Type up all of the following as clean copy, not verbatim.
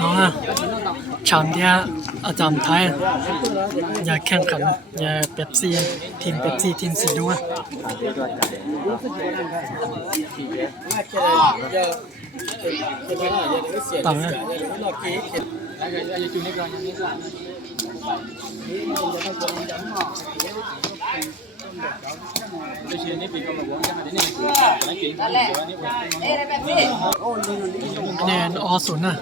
น้องฉามที่อาจารย์ไทยอย่าแข่งขันอย่าเป๊ปซี่ทีมเป๊ปซี่ทีมสีดูต่างนะคะแนนอศูนย์นะ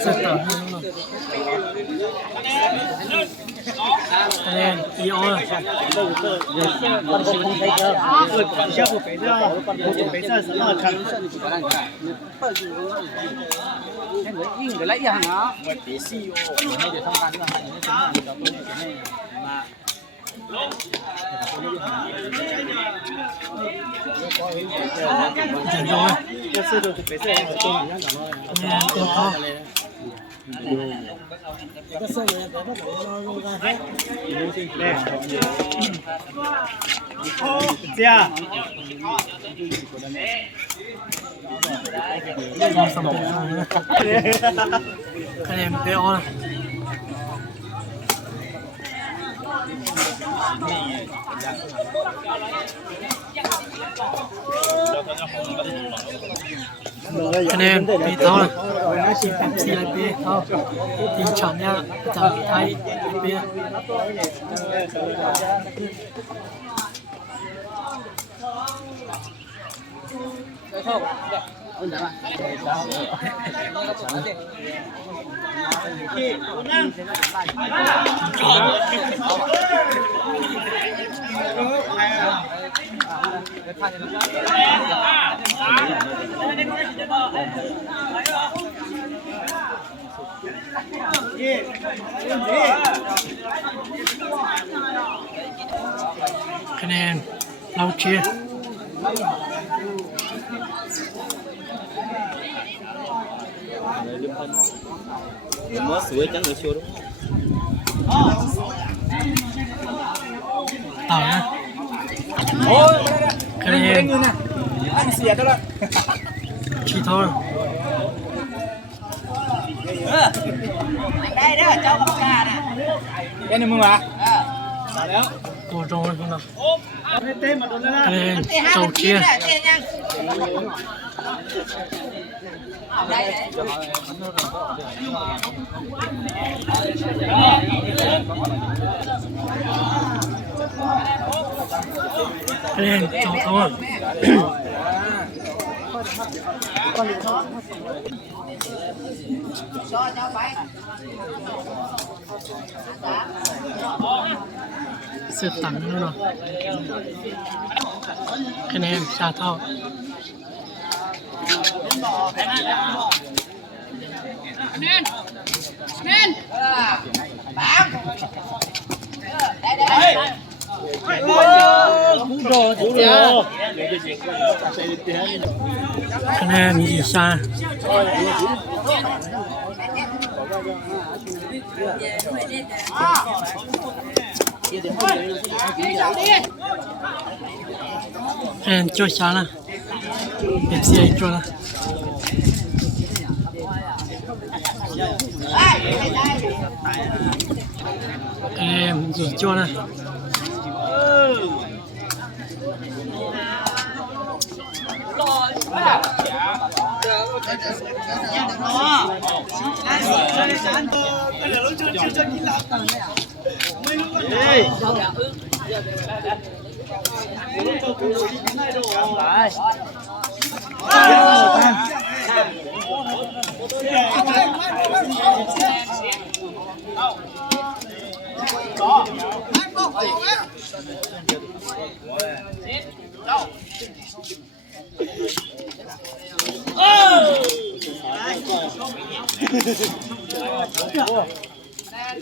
เสร็จต่างให้น้องคะแนนอีออ硬的来一行啊！我得是哟，我那就上班了，你那什么，你找多点钱嘛。จันโดน这次都是白色，我都一样讲了。คะแนนตัวเขา这样。ความสำเร็จของคะแนนเปออนะคะแนนปีเท่านะทีมเป๊ปซี่ปีเท่าทีมฉามเนี่ยอาจารย์ไทยปีคะแนนเราเชียร์我所谓讲个笑的。ต่างนะคะแนน按เสียก็แล้วชีทอลได้เด้อเจ้ากรรมการอ่ะ เป็นในมือวะมาแล้ว ตัวโดนนะ เต้มาโดนแล้วนะคะแนน เตะห้า เจ้า มัน เชี กิน ยร์ อ่ะเตะยังได้เลย คะแนนเจ้าทอลเสือตังค์เนาะคะแนนชาเท่าเน้นปังได้คะแนนอีชาคะแนนโจชาละเป็นเสียโจละคะแนนอีโจละ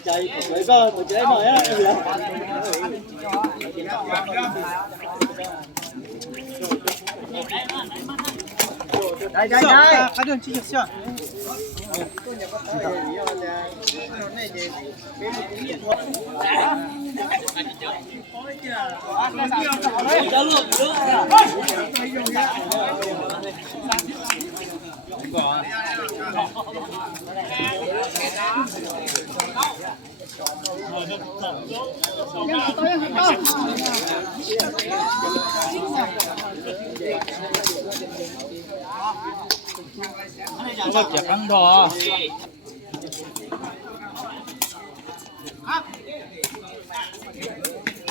ใจผมก็ตัวใจหน่อยอ่ะได้他就继续笑ก็เจ็บทั้งดอ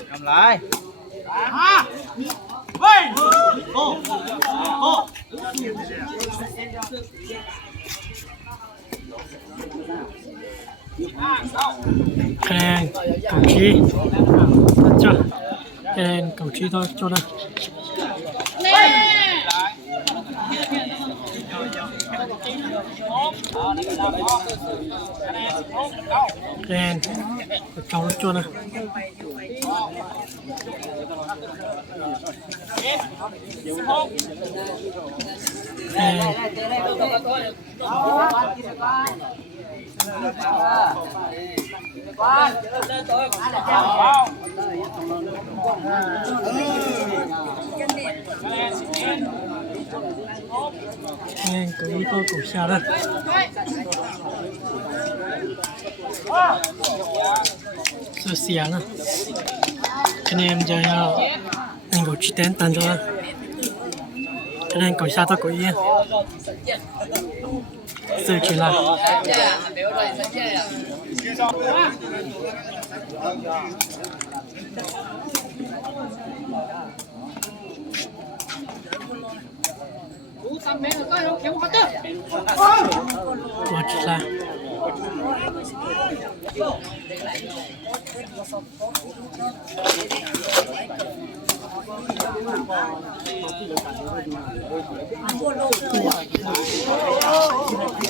ทำไรเฮ้ยโอ้โอ้คะแนนเกาชีจ้ะคะแนนเกาชีต่อจอนะคะแนนเกาจอคะแนนเกาหลีต่อเกาชาเสียนะคะแนนจะ能够去等等着，可能搞下到过夜，收起来。我起来。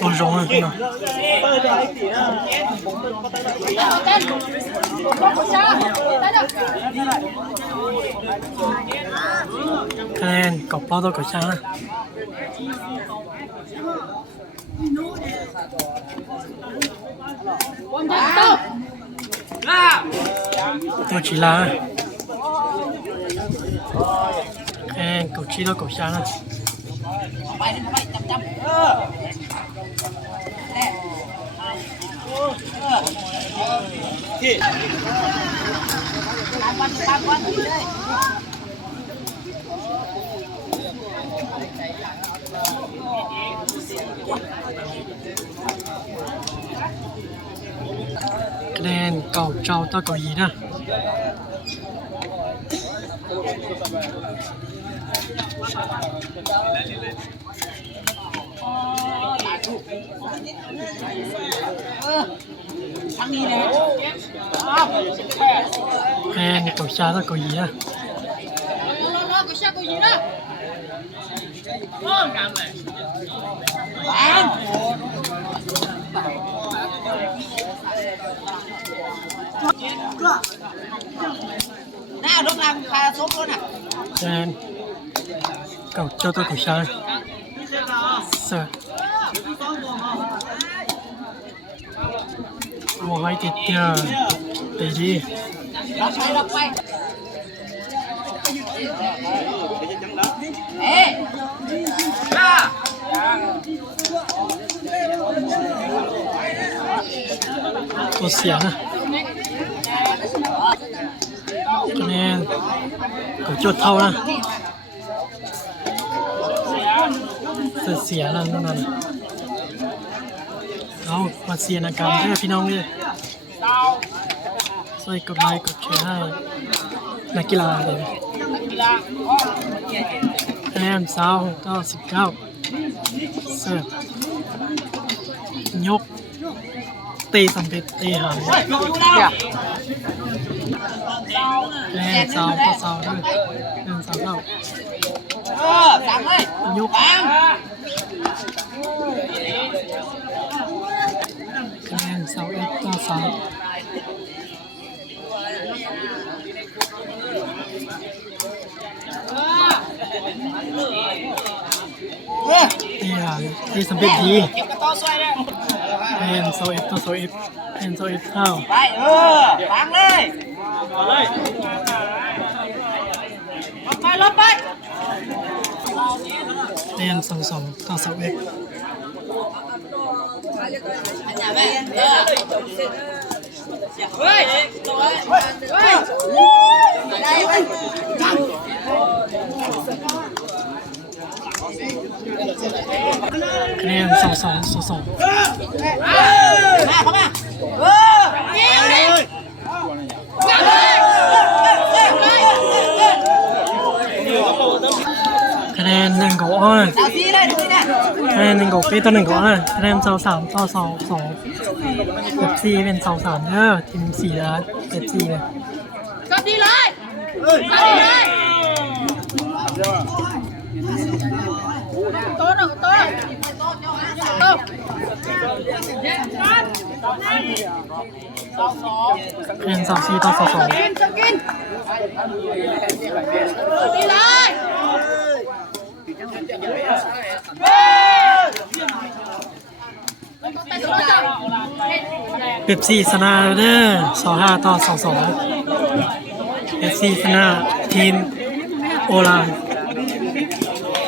我融了呢。คะแนนกอบเป้าตัวกดช้างนะตัวชีลาคะแนนกดชีตัวกดช้างนะคะแนนเก่าเจ้าต่อเกาหลีนะคะแนนเก่าชาต่อเกาหลีนะน่าลงน้ำคาซบแล้วน่ะคะแนนเก่าเจ้าต่อเกาชาเสิร์ฟ我还得点对的。รับไปเอ๊ะตัวเสียนะคะแนนก็จดเท่านะเสียแล้วนั่นเอามาเสียนาการให้พี่น้องเลยช่วยกดไลค์กดแชร์ให้นักกีฬาเลยคะแนน99เสิร์ฟยกตีสำเร็จตีหายคะแนนต่อด้วยสั่งเลยยกคะแนนต่อตีหายตีสำเร็จดีคะแนนต่อคะแนนเท่าไปสั่งเลยลบไปคะแนนต่ออันนี้แม่ เฮ้ยเฮ้ยได้ไหม คะแนน2-2มาเข้ามายิงเลยคะแนน1กับอ้อ เอาซีเลยดูนี่ คะแนน1กับปีต่อ1กับอ้อคะแนน3-2เป๊ปซี่เป็น2-3เด้อทีม4ล้านเป๊ปซี่เลย ก็ดีเลยก็ดีเลยโต๊ะหนึ่งโต๊ะโต๊ะ คะแนน3-4-2กินจะกินดีเลย เป๊ปซี่ชนะเด้อ2-5-2เป๊ปซี่ชนะทีมโอลาน